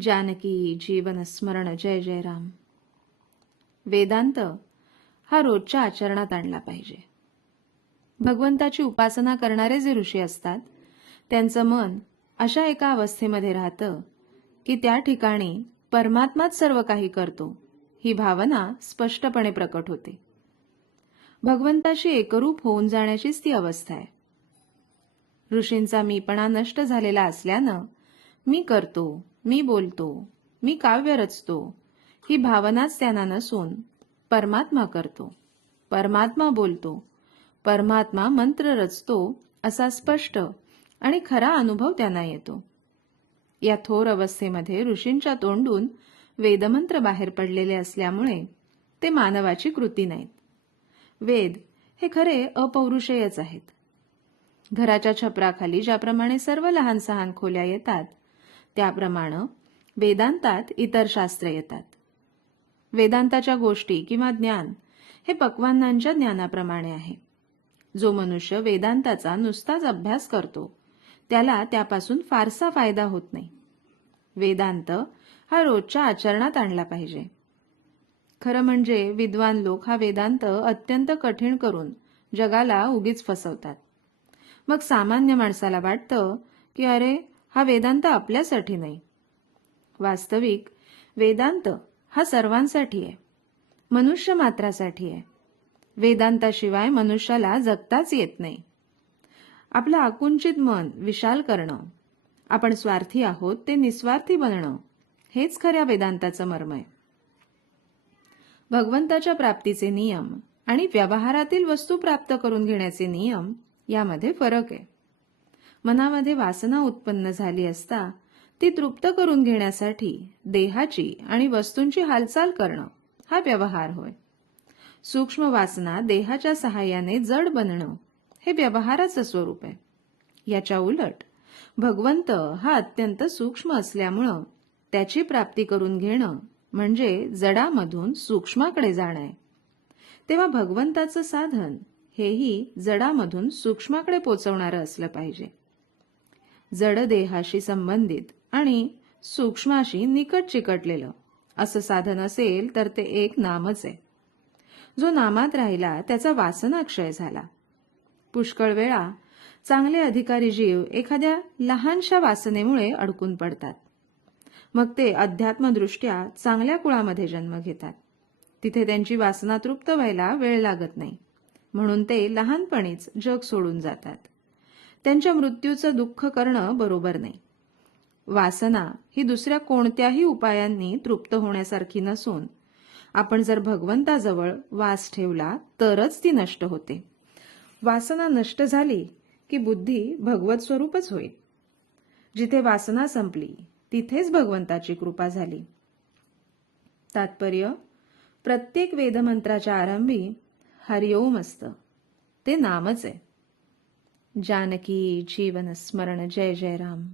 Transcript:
जानकी जीवन स्मरण जय जय राम. वेदांत हा रोजच्या आचरणात आणला पाहिजे. भगवंताची उपासना करणारे जे ऋषी असतात त्यांचं मन अशा एका अवस्थेमध्ये राहतं की त्या ठिकाणी परमात्माच सर्व काही करतो ही भावना स्पष्टपणे प्रकट होते. भगवंताशी एकरूप होऊन जाण्याचीच ती अवस्था आहे. ऋषींचा मीपणा नष्ट झालेला असल्यानं मी करतो, मी बोलतो, मी काव्य रचतो ही भावनाच त्यांना नसून परमात्मा करतो, परमात्मा बोलतो, परमात्मा मंत्र रचतो असा स्पष्ट आणि खरा अनुभव त्यांना येतो. या थोर अवस्थेमध्ये ऋषींच्या तोंडून वेदमंत्र बाहेर पडलेले असल्यामुळे ते मानवाची कृती नाहीत. वेद हे खरे अपौरुषेयच आहेत. घराच्या छपराखाली ज्याप्रमाणे सर्व लहान सहान खोल्या येतात त्याप्रमाणे वेदांतात इतर शास्त्रे येतात. वेदांताच्या गोष्टी किंवा ज्ञान हे पक्वान्नांच्या ज्ञानाप्रमाणे आहे. जो मनुष्य वेदांताचा नुसताच अभ्यास करतो त्याला त्यापासून फारसा फायदा होत नाही. वेदांत हा रोजच्या आचरणात आणला पाहिजे. खरं म्हणजे विद्वान लोक हा वेदांत अत्यंत कठीण करून जगाला उगीच फसवतात. मग सामान्य माणसाला वाटतं की अरे हा वेदांत आपल्यासाठी नाही. वास्तविक वेदांत हा सर्वांसाठी आहे, मनुष्य मात्रासाठी आहे. वेदांताशिवाय मनुष्याला जगताच येत नाही. आपलं आकुंचित मन विशाल करणं, आपण स्वार्थी आहोत ते निस्वार्थी बनणं हेच खऱ्या वेदांताचं मर्म आहे. भगवंताच्या प्राप्तीचे नियम आणि व्यवहारातील वस्तू प्राप्त करून घेण्याचे नियम यामध्ये फरक आहे. मनामध्ये वासना उत्पन्न झाली असता ती तृप्त करून घेण्यासाठी देहाची आणि वस्तूंची हालचाल करणं हा व्यवहार होय. सूक्ष्म वासना देहाच्या सहाय्याने जड बनणं हे व्यवहाराचं स्वरूप आहे. याच्या उलट भगवंत हा अत्यंत सूक्ष्म असल्यामुळं त्याची प्राप्ती करून घेणं म्हणजे जडामधून सूक्ष्माकडे जाणं आहे. तेव्हा भगवंताचं साधन हेही जडामधून सूक्ष्माकडे पोचवणारं असलं पाहिजे. जड देहाशी संबंधित आणि सूक्ष्माशी निकट चिकटलेलं असं साधन असेल तर ते एक नामच आहे. जो नामात राहिला त्याचा वासनाक्षय झाला. पुष्कळ वेळा चांगले अधिकारी जीव एखाद्या लहानशा वासनेमुळे अडकून पडतात. मग ते अध्यात्मदृष्ट्या चांगल्या कुळामध्ये जन्म घेतात. तिथे त्यांची वासना तृप्त व्हायला वेळ लागत नाही, म्हणून ते लहानपणीच जग सोडून जातात. त्यांच्या मृत्यूचं दुःख करणं बरोबर नाही. वासना ही दुसऱ्या कोणत्याही उपायांनी तृप्त होण्यासारखी नसून आपण जर भगवंताजवळ वास ठेवला तरच ती नष्ट होते. वासना नष्ट झाली की बुद्धी भगवत स्वरूपच होईल. जिथे वासना संपली तिथेच भगवंताची कृपा झाली. तात्पर्य, प्रत्येक वेदमंत्राच्या आरंभी हरिओम असतं, ते नामच आहे. जानकी जीवन स्मरण जय जय राम.